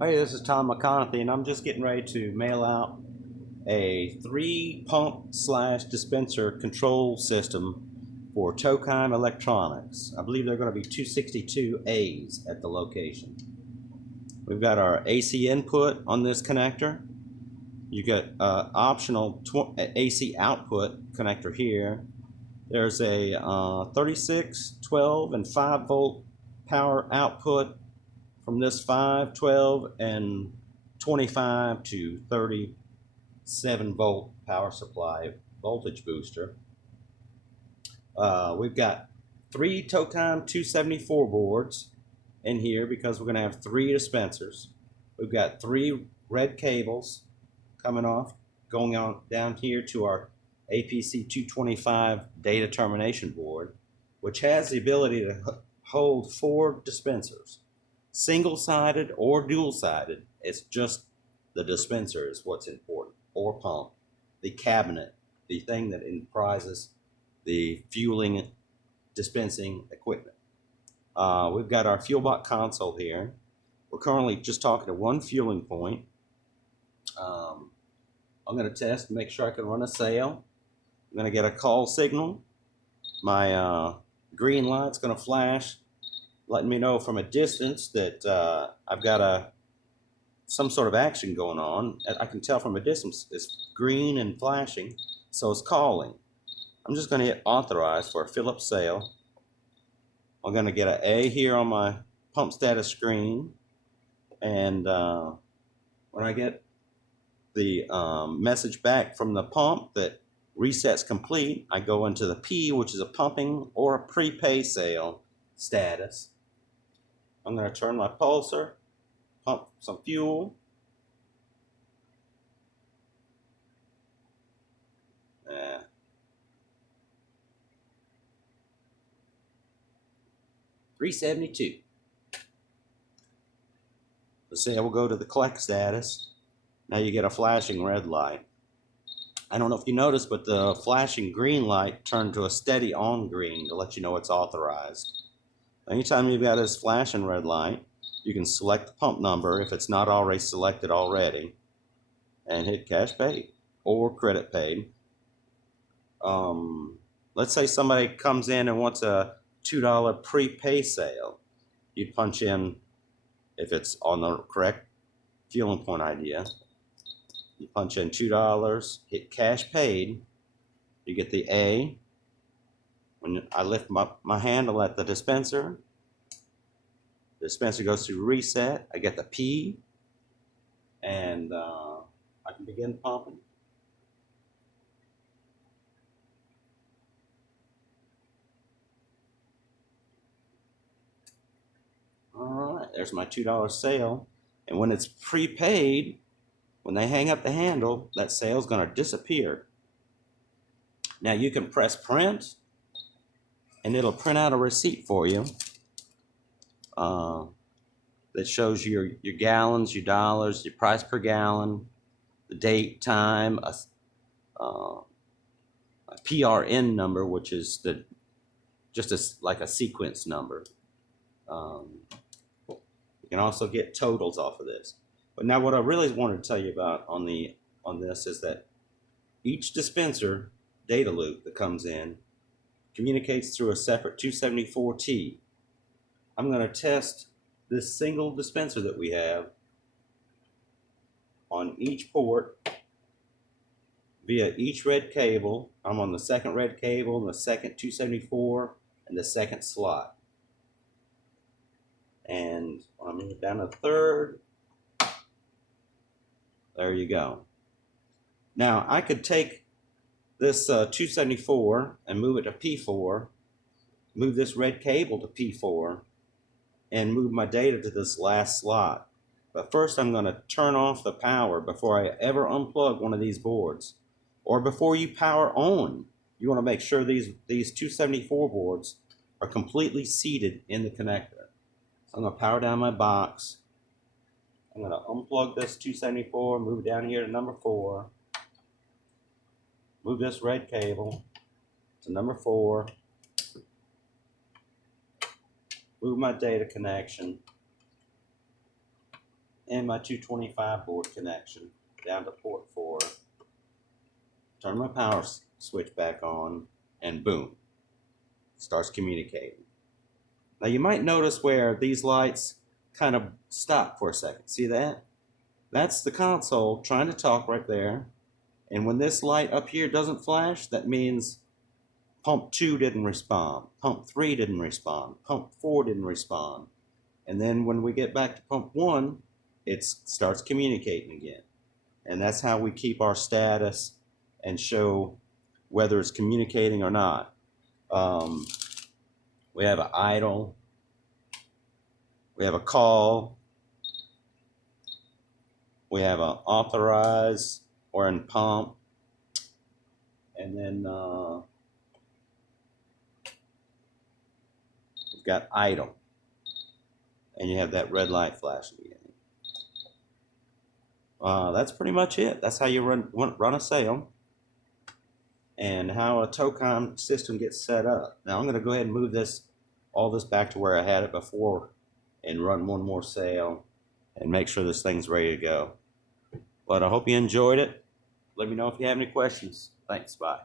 Hey, this is Tom McConaughey, and I'm just getting ready to mail out a 3-pump/dispenser control system for Tokheim Electronics. I believe they're going to be 262As at the location. We've got our AC input on this connector. You got optional AC output connector here. There's a 36, 12, and 5 volt power output from this 5, 12, and 25 to 37 volt power supply voltage booster. We've got 3 Tokheim 274 boards in here because we're going to have 3 dispensers. We've got 3 red cables coming off, going on down here to our APC 225 data termination board, which has the ability to hold 4 dispensers. Single-sided or dual-sided, it's just the dispenser is what's important, or pump, the cabinet, the thing that comprises the fueling dispensing equipment. We've got our Fuelbot console here. We're currently just talking to one fueling point. I'm going to test and make sure I can run a sale. I'm going to get a call signal. My green light's going to flash, letting me know from a distance that I've got some sort of action going on. I can tell from a distance it's green and flashing, so it's calling. I'm just going to hit authorize for a fill-up sale. I'm going to get an A here on my pump status screen, and when I get the message back from the pump that reset's complete, I go into the P, which is a pumping or a prepay sale status. I'm going to turn my pulser, pump some fuel. 372. The sale will go to the collect status. Now you get a flashing red light. I don't know if you noticed, but the flashing green light turned to a steady on green to let you know it's authorized. Anytime you've got this flashing red light, you can select the pump number if it's not already selected already, and hit cash paid or credit paid. Let's say somebody comes in and wants a $2 prepay sale. You punch in, if it's on the correct fueling point idea, you punch in $2, hit cash paid, you get the A. When I lift my handle at the dispenser goes through reset. I get the P, and I can begin pumping. All right, there's my $2 sale. And when it's prepaid, when they hang up the handle, that sale's going to disappear. Now you can press print, and it'll print out a receipt for you that shows your gallons, your dollars, your price per gallon, the date, time, a PRN number, which is like a sequence number. You can also get totals off of this. But now what I really wanted to tell you about on this is that each dispenser data loop that comes in communicates through a separate 274T. I'm going to test this single dispenser that we have on each port via each red cable. I'm on the second red cable, and the second 274, and the second slot. And when I move down to the third, there you go. Now I could take this 274 and move it to P4, move this red cable to P4, and move my data to this last slot. But first I'm going to turn off the power before I ever unplug one of these boards. Or before you power on, you want to make sure these 274 boards are completely seated in the connector. So I'm going to power down my box. I'm going to unplug this 274, move down here to number 4. Move this red cable to number 4. Move my data connection. and my 225 board connection down to port 4. Turn my power switch back on, and boom, starts communicating. Now you might notice where these lights kind of stop for a second. See that? That's the console trying to talk right there. And when this light up here doesn't flash, that means pump 2 didn't respond, pump 3 didn't respond, pump 4 didn't respond. And then when we get back to pump 1, it starts communicating again. And that's how we keep our status and show whether it's communicating or not. We have an idle, we have a call, we have an authorize or in pump, and then we've got idle, and you have that red light flashing again. That's pretty much it. That's how you run a sale, and how a Tokheim system gets set up. Now I'm going to go ahead and move all this back to where I had it before and run one more sale and make sure this thing's ready to go. But I hope you enjoyed it. Let me know if you have any questions. Thanks. Bye.